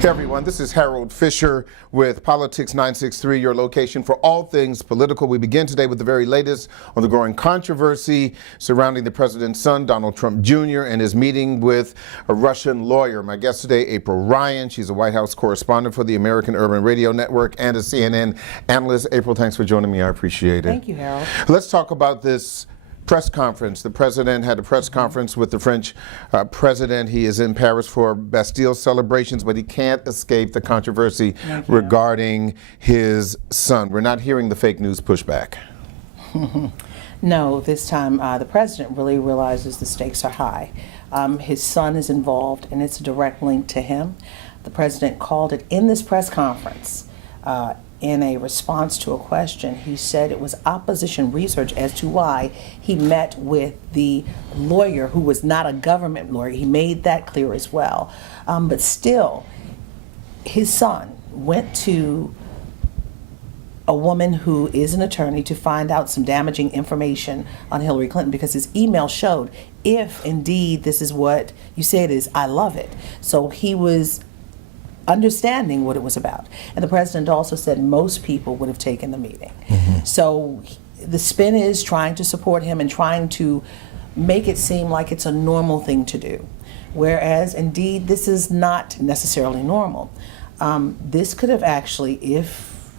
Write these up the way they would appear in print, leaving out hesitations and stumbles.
Hey everyone, this is Harold Fisher with Politics 963, your location for all things political. We begin today with the very latest on the growing controversy surrounding the president's son, Donald Trump Jr., and his meeting with a Russian lawyer. My guest today, April Ryan. She's a White House correspondent for the American Urban Radio Network and a CNN analyst. April, thanks for joining me. I appreciate it. Thank you, Harold. Let's talk about this press conference. The president had a press conference with the French president. He is in Paris for Bastille celebrations, but he can't escape the controversy regarding his son. We're not hearing the fake news pushback. No, this time the president really realizes the stakes are high. His son is involved, and it's a direct link to him. The president called it in this press conference. In a response to a question, he said it was opposition research as to why he met with the lawyer who was not a government lawyer. He made that clear as well. But still, his son went to a woman who is an attorney to find out some damaging information on Hillary Clinton, because his email showed, if indeed this is what you say it is, I love it. So he was understanding what it was about. And the president also said most people would have taken the meeting. So the spin is trying to support him and trying to make it seem like it's a normal thing to do. Whereas indeed this is not necessarily normal. This could have actually, if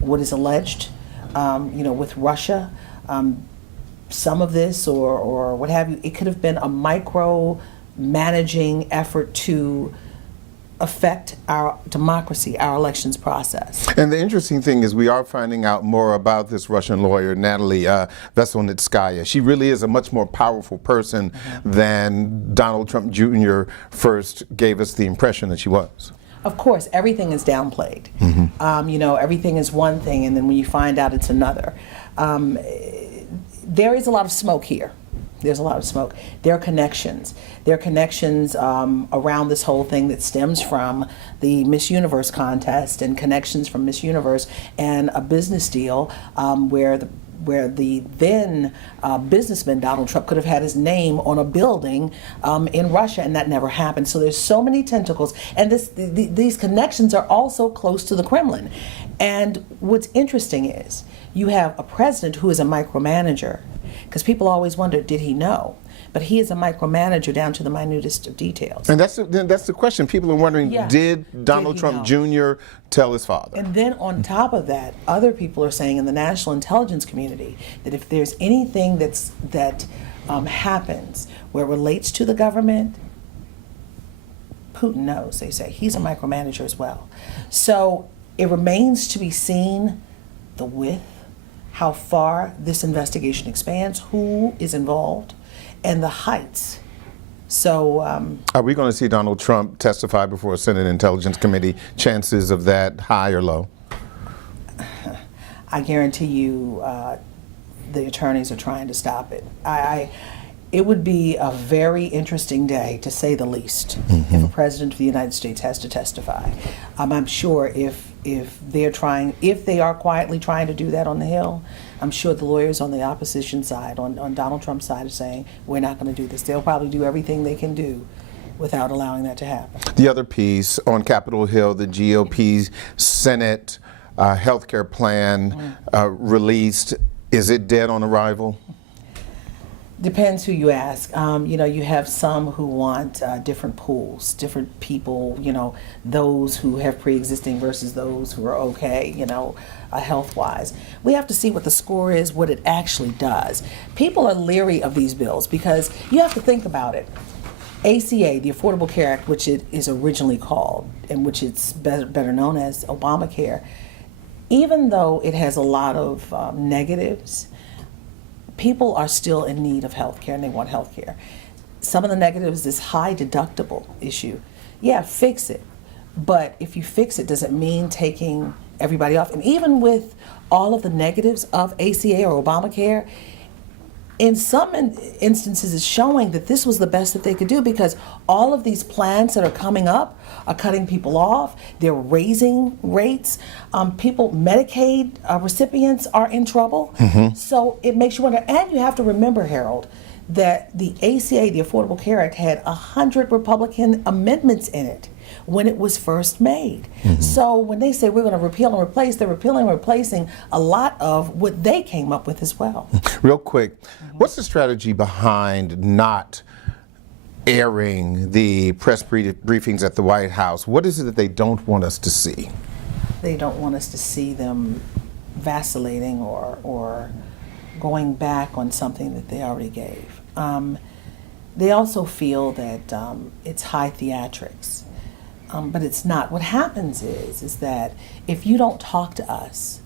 what is alleged, with Russia, some of this or what have you, it could have been a micro managing effort to affect our democracy, our elections process. And the interesting thing is we are finding out more about this Russian lawyer, Natalia Veselnitskaya. She really is a much more powerful person than Donald Trump Jr. first gave us the impression that she was. Of course, everything is downplayed. Everything is one thing, and then when you find out it's another. There is a lot of smoke here. There's a lot of smoke. There are connections. There are connections around this whole thing that stems from the Miss Universe contest, and connections from Miss Universe and a business deal where the then businessman Donald Trump could have had his name on a building in Russia, and that never happened. So there's so many tentacles, and these connections are also close to the Kremlin. And what's interesting is you have a president who is a micromanager, because people always wonder, did he know? But he is a micromanager down to the minutest of details. And that's the question. People are wondering, did Donald Trump Jr. tell his father? And then on top of that, other people are saying in the national intelligence community that if there's anything that happens where it relates to the government, Putin knows, they say. He's a micromanager as well. So it remains to be seen the width, how far this investigation expands, who is involved, and the heights. So are we going to see Donald Trump testify before a Senate Intelligence Committee? Chances of that high or low? I guarantee you the attorneys are trying to stop it. It would be a very interesting day, to say the least, if a president of the United States has to testify. I'm sure if they are quietly trying to do that on the Hill, I'm sure the lawyers on the opposition side, on Donald Trump's side, are saying, we're not going to do this. They'll probably do everything they can do without allowing that to happen. The other piece on Capitol Hill, the GOP Senate health care plan released, is it dead on arrival? Depends who you ask. You have some who want different pools, different people, those who have pre-existing versus those who are okay, health-wise. We have to see what the score is, what it actually does. People are leery of these bills because you have to think about it. ACA, the Affordable Care Act, which it is originally called, and which it's better known as Obamacare, even though it has a lot of negatives, people are still in need of health care, and they want health care. Some of the negatives, this high deductible issue. Yeah, fix it. But if you fix it, does it mean taking everybody off? And even with all of the negatives of ACA or Obamacare, in some instances it's showing that this was the best that they could do, because all of these plans that are coming up are cutting people off. They're raising rates. Medicaid recipients are in trouble. So it makes you wonder. And you have to remember, Harold, that the ACA, the Affordable Care Act, had 100 Republican amendments in it when it was first made. So when they say we're going to repeal and replace, they're repealing and replacing a lot of what they came up with as well. Real quick, what's the strategy behind not airing the press briefings at the White House? What is it that they don't want us to see? They don't want us to see them vacillating or going back on something that they already gave. They also feel that it's high theatrics, but it's not. What happens is that if you don't talk to us,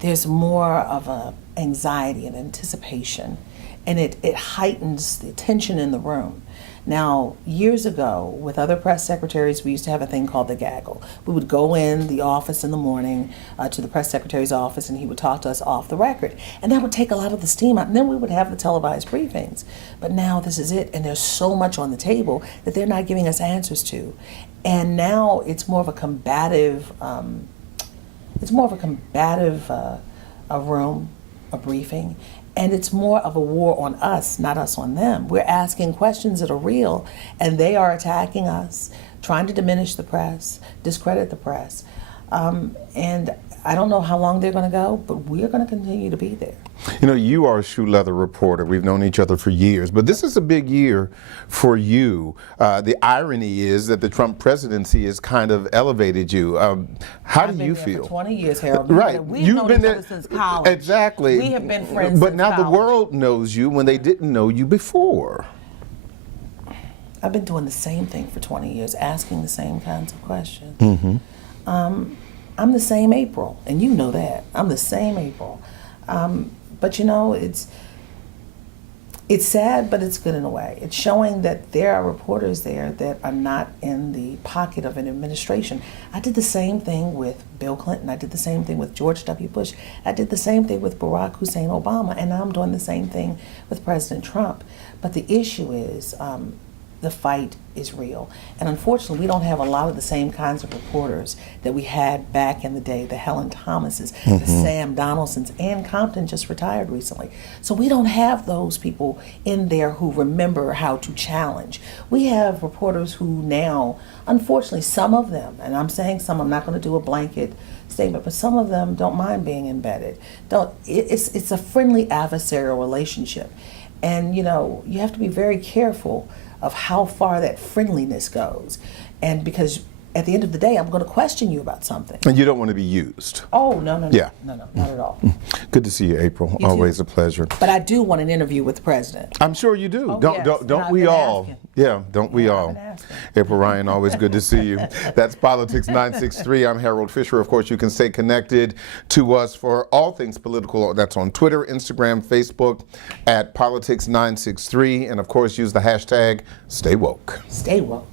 there's more of a anxiety and anticipation, and it heightens the tension in the room. Now, years ago, with other press secretaries, we used to have a thing called the gaggle. We would go in the office in the morning to the press secretary's office, and he would talk to us off the record. And that would take a lot of the steam out, and then we would have the televised briefings. But now this is it, and there's so much on the table that they're not giving us answers to. And now it's more of a combative, a room, a briefing. And it's more of a war on us, not us on them. We're asking questions that are real, and they are attacking us, trying to diminish the press, discredit the press. And I don't know how long they're going to go, but we're going to continue to be there. You know, you are a shoe leather reporter. We've known each other for years, but this is a big year for you. The irony is that the Trump presidency has kind of elevated you. How do you feel? I've been there for 20 years, Harold. Right. We've known each other since college. Exactly. We have been friends But since now college. the world knows you when they didn't know you before. I've been doing the same thing for 20 years, asking the same kinds of questions. I'm the same April, and you know that. I'm the same April. But you know, it's sad, but it's good in a way. It's showing that there are reporters there that are not in the pocket of an administration. I did the same thing with Bill Clinton. I did the same thing with George W. Bush. I did the same thing with Barack Hussein Obama, and now I'm doing the same thing with President Trump. But the issue is the fight is real. And unfortunately, we don't have a lot of the same kinds of reporters that we had back in the day, the Helen Thomases, the Sam Donaldsons. Ann Compton just retired recently. So we don't have those people in there who remember how to challenge. We have reporters who now, unfortunately, some of them, and I'm saying some, I'm not going to do a blanket statement, but some of them don't mind being embedded. It's a friendly adversarial relationship. And you know, you have to be very careful of how far that friendliness goes. And because at the end of the day, I'm going to question you about something. And you don't want to be used. Oh, no, Yeah. no, not at all. Good to see you, April. You Always too. a pleasure. But I do want an interview with the president. I'm sure you do. Oh, don't yes. don't, And don't I've we been all? asking. Yeah, don't we Yeah, I've all? been asking. April Ryan, always good to see you. That's Politics 963. I'm Harold Fisher. Of course, you can stay connected to us for all things political. That's on Twitter, Instagram, Facebook at Politics 963. And of course, use the hashtag Stay Woke. Stay woke.